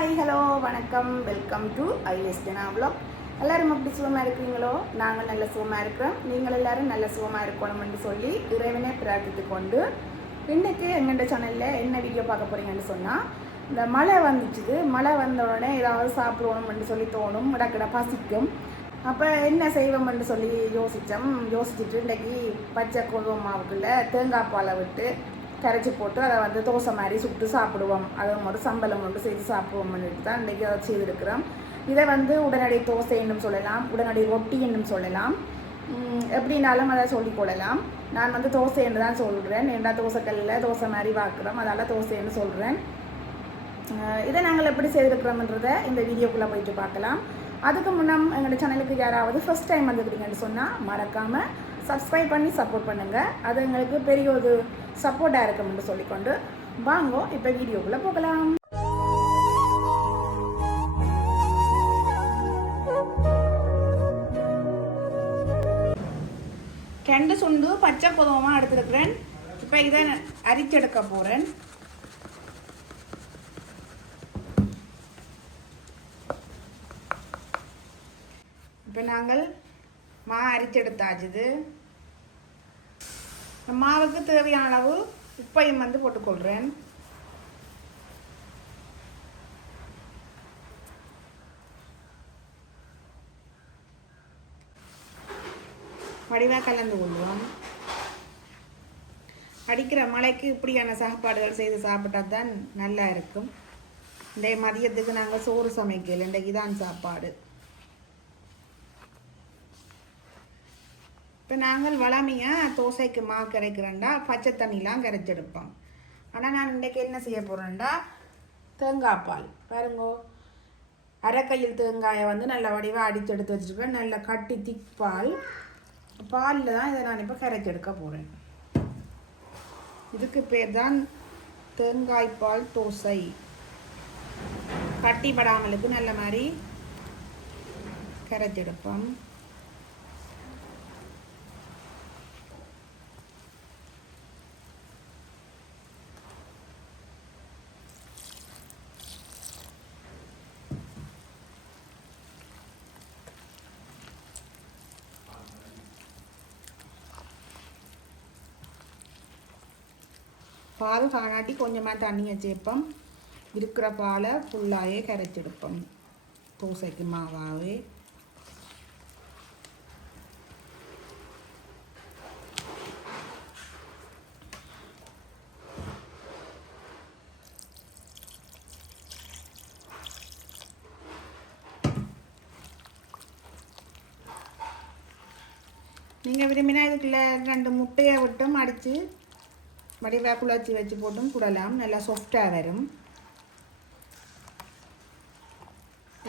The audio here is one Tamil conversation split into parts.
ஹாய் ஹலோ வணக்கம். வெல்கம் டு ஐஎஸ்டனா ஜனா எல்லோரும் எல்லாரும் எப்படி சுகமாக இருக்கிறீங்களோ? நாங்கள் நல்ல சுகமாக இருக்கிறோம். நீங்கள் எல்லோரும் நல்ல சுகமாக இருக்கணும்னு சொல்லி இறைவனை பிரார்த்தித்து கொண்டு இன்றைக்கு எங்கள்கிட்ட சேனலில் என்ன வீடியோ பார்க்க போகிறீங்கன்னு சொன்னால் இந்த மழை வந்துச்சுது. மழை வந்த உடனே ஏதாவது சாப்பிடணும்னு சொல்லி தோணும். இடக்கிட பசிக்கும். அப்போ என்ன செய்வோம்னு சொல்லி யோசித்தோம் யோசிச்சுட்டு இன்றைக்கி பச்சை கோதுமை மாவுக்குள்ளே தேங்காய் பாலை விட்டு கரைச்சி போட்டு அதை வந்து தோசை மாதிரி சுட்டு சாப்பிடுவோம். அதை மட்டும் சம்பளம் மட்டும் செய்து சாப்பிடுவோம்னு தான் இன்றைக்கி அதை செய்திருக்கிறோம். இதை வந்து உடனடி தோசை என்னும் சொல்லலாம் உடனடி ரொட்டி என்னும் சொல்லலாம். எப்படினாலும் அதை சொல்லிக் கொள்ளலாம். நான் வந்து தோசை என்று தான் சொல்கிறேன் ஏன்னா தோசைக்கல்லில் தோசை மாதிரி பார்க்குறோம் அதால் தோசைன்னு சொல்கிறேன் இதை நாங்கள் எப்படி செய்திருக்கிறோம்ன்றதை இந்த வீடியோக்குள்ளே போயிட்டு பார்க்கலாம். அதுக்கு முன்னே எங்களோட சேனலுக்கு யாராவது ஃபர்ஸ்ட் டைம் வந்துக்கிட்டீங்கன்னு சொன்னால் மறக்காமல் சப்ஸ்கிரைப் பண்ணி சப்போர்ட் பண்ணுங்கள் அது எங்களுக்கு பெரிய ஒரு சப்போர்ட்டாக இருக்கும்னு சொல்லிக்கொண்டு வாங்கோ இப்போ வீடியோக்குள்ளே போகலாம். ரெண்டு சுண்டு பச்சை புதவமாக எடுத்துருக்குறேன். இப்போ இதை அரிச்செடுக்க போகிறேன் இப்போ நாங்கள் மா அரிச்செடுத்தாச்சுது மாவுக்கு தேவையான அளவு உப்பையும் வந்து போட்டுக்கொள்கிறேன் வடிவாக கலந்து கொள்வோம். அடிக்கிற மழைக்கு இப்படியான சாப்பாடுகள் செய்து சாப்பிட்டா தான் நல்லா இருக்கும். இந்த மதியத்துக்கு நாங்கள் சோறு சமைக்கல இன்றைக்கு தான் சாப்பாடு. இப்போ நாங்கள் வளமையாக தோசைக்கு மா கரைக்கிறோண்டா பச்சை தண்ணிலாம் கரைச்செடுப்போம். ஆனால் நான் இன்றைக்கி என்ன செய்ய போகிறேன்டா தேங்காய் பால். பாருங்கோ அரைக்கையில் தேங்காயை வந்து நல்ல வடிவாக அடித்து எடுத்து வச்சுருக்கேன். நல்ல கட்டி திக் பால். பாலில் தான் இதை நான் இப்போ கரைச்செடுக்க போகிறேன் இதுக்கு பேர் தான் தேங்காய் பால் தோசை. கட்டிப்படாமலுக்கு நல்ல மாதிரி கரைச்செடுப்போம். பால் காணாட்டி கொஞ்சமாக தண்ணியை சேர்ப்போம் இருக்கிற பாலை ஃபுல்லாகவே கரைச்செடுப்போம் தோசைக்கு மாவாகவே நீங்கள் விரும்பினா இதுக்குள்ள ரெண்டு முட்டையை விட்டும் அடித்து வடிவாக குழச்சி வச்சு போட்டும் சுடலாம் நல்லா சாஃப்டாக வரும்.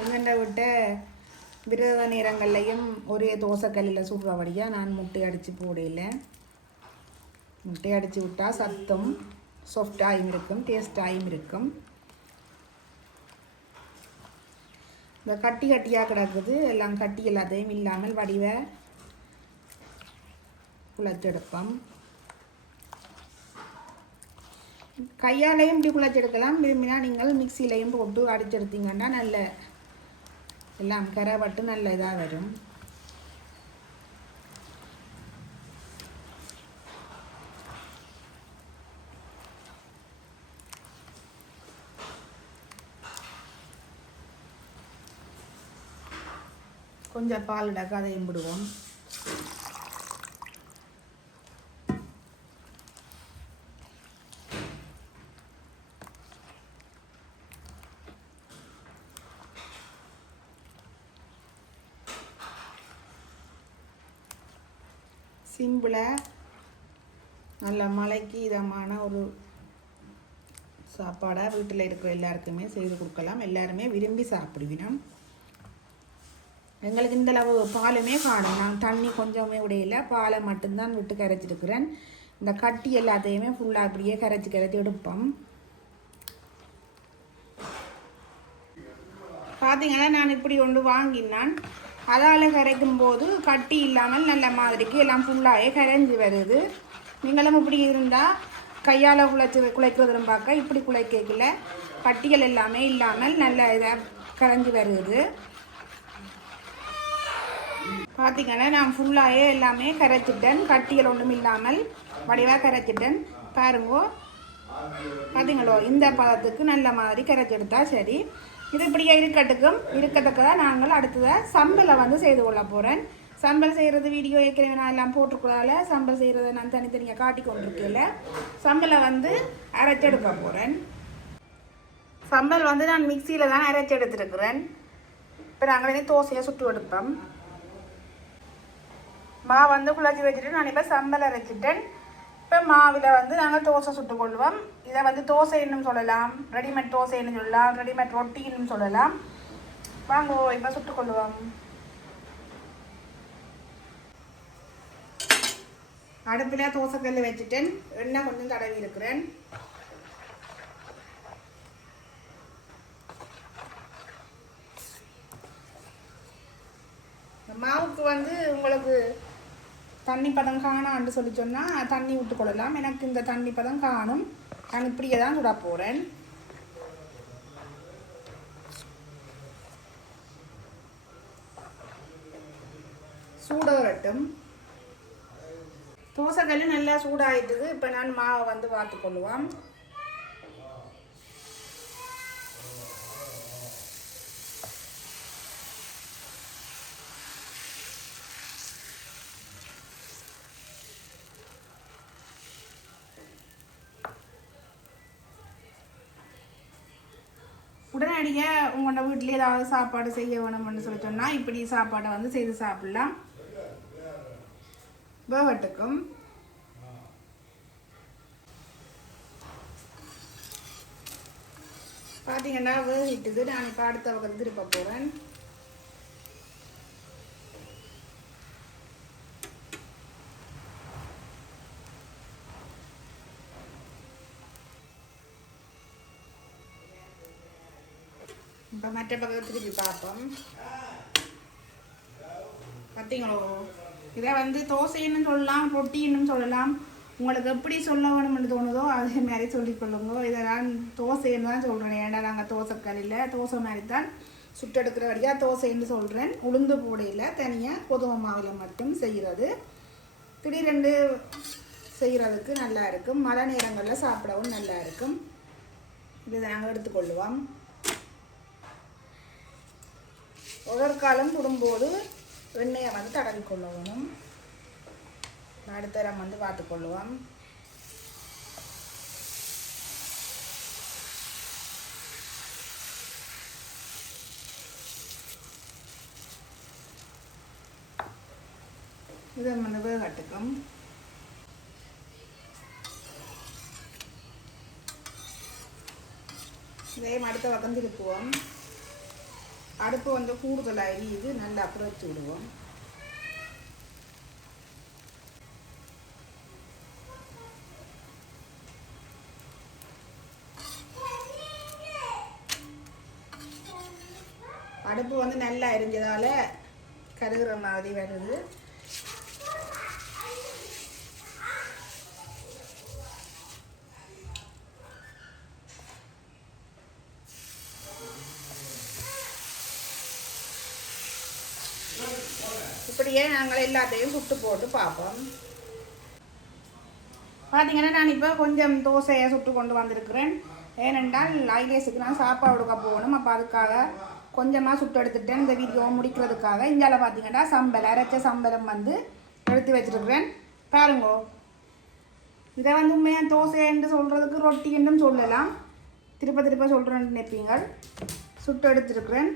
எங்கண்ட விட்ட விரத நேரங்கள்லையும் ஒரே தோசைக்கல்லில் சுடுறபடியாக நான் முட்டை அடித்து போடையில் முட்டை அடித்து விட்டால் சத்தம் சாஃப்டாகவும் இருக்கும் டேஸ்டாகவும் இருக்கும். இந்த கட்டி கட்டியாக கிடக்குது. எல்லாம் கட்டி எல்லாத்தையும் இல்லாமல் வடிவை எடுப்போம். கையாலையும் இப்படி குழச்செடுக்கலாம். விரும்பினா நீங்கள் மிக்சிலையும் போட்டு அடிச்செடுத்தீங்கன்னா நல்ல எல்லாம் கரைப்பட்டு நல்ல இதாக வரும். கொஞ்சம் பால் இடக்க அதையும் விடுவோம் சிம்பிளாக நல்ல மலைக்கு இதமான ஒரு சாப்பாடாக வீட்டில் இருக்கிற எல்லாருக்குமே செய்து கொடுக்கலாம். எல்லாருமே விரும்பி சாப்பிடுவினோம். எங்களுக்கு இந்த அளவு பாலுமே காணும். நான் தண்ணி கொஞ்சமே உடையில பாலை மட்டும்தான் விட்டு கரைச்சிருக்கிறேன். இந்த கட்டி எல்லாத்தையுமே ஃபுல்லாக அப்படியே கரைச்சி கரைச்சி எடுப்போம். பார்த்தீங்கன்னா நான் இப்படி ஒன்று வாங்கினான். அதால் கரைக்கும் போது கட்டி இல்லாமல் நல்ல மாதிரிக்கு எல்லாம் ஃபுல்லாகவே கரைஞ்சி வருது. நீங்களும் இப்படி இருந்தால் கையால் குழைச்சி குழைக்கிறதுன்னு பார்க்க இப்படி குழைக்கல கட்டிகள் எல்லாமே இல்லாமல் நல்ல இதாக கரைஞ்சி வருது. பார்த்திங்கன்னா நான் ஃபுல்லாகவே எல்லாமே கரைச்சிட்டேன் கட்டிகள் ஒன்றும் இல்லாமல் வடிவாக கரைச்சிட்டேன் பாருங்கோ. பார்த்திங்களோ இந்த பதத்துக்கு நல்ல மாதிரி கரைச்செடுத்தா சரி. இது இப்படியே இருக்கட்டுக்கும். இருக்கத்தக்கதான் நாங்கள் அடுத்ததாக சம்பலை வந்து செய்து கொள்ள போகிறேன் சம்பல் செய்கிறது வீடியோ ஏற்கனவே நான் எல்லாம் போட்டிருக்கிறதால சம்பல் செய்கிறத நான் தனித்தனியாக காட்டி கொண்டிருக்கல சம்பலை வந்து அரைச்செடுக்க போகிறேன் சம்பல் வந்து நான் மிக்சியில் தான் அரைச்சி எடுத்துருக்குறேன். இப்போ நாங்கள் இனி தோசையை சுட்டு எடுப்போம். மா வந்து குழச்சி வச்சுட்டு நான் இப்போ சம்பல் அரைச்சிட்டேன். இப்போ மாவில் வந்து நாங்கள் தோசை சுட்டுக்கொள்வோம் இதை வந்து தோசை இன்னும் சொல்லலாம். ரெடிமேட் தோசைன்னு சொல்லலாம். ரெடிமேட் ரொட்டின்னு சொல்லலாம். வாங்க இப்போ சுட்டுக்கொள்வோம் அடுப்பில் தோசைக்கல் வச்சுட்டேன். எண்ணெய் கொஞ்சம் தடவி இருக்கிறேன். மாவுக்கு வந்து உங்களுக்கு தண்ணி பதம் காணான்னு சொல்லி சொன்னால் தண்ணி விட்டு கொள்ளலாம். எனக்கு இந்த தண்ணி பதம் காணும். நான் இப்படியே தான் சுட போகிறேன் சூட வரட்டும் நல்லா சூடாயிட்டுது. இப்போ நான் மாவை வந்து பார்த்து கொள்ளுவோம். உடனடியாக உங்களோட வீட்டில் ஏதாவது சாப்பாடு செய்ய வேணும்னு சொல்லி சொன்னால் இப்படி சாப்பாடை வந்து செய்து சாப்பிடலாம். பகட்டுக்கும் பார்த்தீங்கன்னா வேகிட்டுது. நான் இப்போ அடுத்த வகை திருப்ப போகிறேன் மற்ற பக்கம் திருப்பி பார்ப்போம் பார்த்தீங்களோ இதை வந்து தோசைன்னு சொல்லலாம் ரொட்டின்னு சொல்லலாம் உங்களுக்கு எப்படி சொல்ல வேணும்னு தோணுதோ அதே மாதிரி சொல்லிக்கொள்ளுங்க இதை நான் தோசைன்னு தான் சொல்கிறேன் ஏன்டா நாங்கள் தோசைக்கல்லில் தோசை மாதிரி தான் சுட்டெடுக்கிற வழியாக தோசைன்னு சொல்கிறேன் உளுந்து போடையில் தனியாக கோதுமை மாவில் மட்டும் செய்கிறது திடீரெண்டு செய்கிறதுக்கு நல்லா இருக்கும் மழை நேரங்களில் சாப்பிடவும் நல்லா இருக்கும் இதை நாங்கள் எடுத்துக்கொள்ளுவோம் ஒவ்வொரு காலம் சுடும்போது எண்ணெயை வந்து தடவி கொள்ளவும் அடுத்த வந்து வந்து பார்த்துக்கொள்ளுவோம் இதை வந்து வேகட்டுக்கும். இதையும் அடுத்த பக்கம் திருப்புவோம். அடுப்பு வந்து கூடுதலாக எரியுது நல்லா அப்புறம் வச்சு விடுவோம். அடுப்பு வந்து நல்லா இருந்ததால கருகிற மாதிரி வருது. இப்படியே நாங்கள் எல்லாத்தையும் சுட்டு போட்டு பார்ப்போம். பார்த்தீங்கன்னா நான் இப்போ கொஞ்சம் தோசையை சுட்டு கொண்டு வந்திருக்கிறேன். ஏனென்றால் ஐலேஸுக்கு நான் சாப்பாடு கொடுக்க போகணும். அப்போ அதுக்காக கொஞ்சமாக சுட்டு எடுத்துட்டேன். இந்த வீடியோ முடிக்கிறதுக்காக. இந்தியால பார்த்தீங்கன்னா சம்பல் அரைச்ச சம்பளம் வந்து எடுத்து வச்சுருக்குறேன். பாருங்கோ. இதை வந்து உண்மையாக தோசை என்று சொல்கிறதுக்கு ரொட்டி என்றும் சொல்லலாம். திருப்ப திருப்ப சொல்கிறேன்னு நினைப்பீங்கள் சுட்டு எடுத்துருக்குறேன்.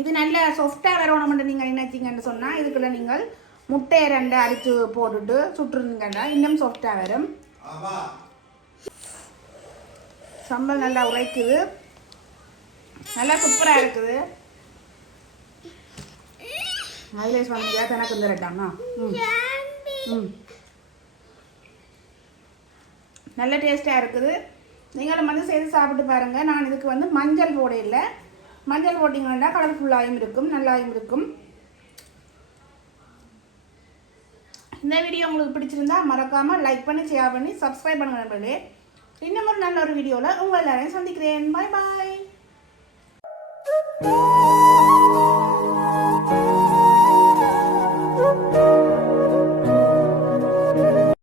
இது நல்ல சாஃப்டாக வரணும்னு நீங்கள் நினைச்சிங்கன்னு சொன்னால் இதுக்குள்ள நீங்கள் முட்டையை ரெண்டு அடித்து போட்டுட்டு சுட்டுருந்தீங்கன்னா இன்னும் சாஃப்டாக வரும். சம்பல் நல்லா உரைக்குது. நல்லா சூப்பராக இருக்குது. மைலேஜ் வந்தீங்க தனக்கு வந்துடட்டாங்க ம் ம். நல்ல டேஸ்ட்டாக இருக்குது. நீங்களும் வந்து செய்து சாப்பிட்டு பாருங்கள் நான் இதுக்கு வந்து மஞ்சள் போட இல்லை. மஞ்சள் போட்டிங்கன்னா கலர்ஃபுல்லாகவும் இருக்கும் நல்லாயும் இருக்கும். இந்த வீடியோ உங்களுக்கு பிடிச்சிருந்தா மறக்காமல் லைக் பண்ணி ஷேர் பண்ணி சப்ஸ்கிரைப் பண்ணுங்க நண்பர்களே. இன்னும் ஒரு நல்ல ஒரு வீடியோவில் உங்கள் எல்லாரையும் சந்திக்கிறேன். பாய் பாய்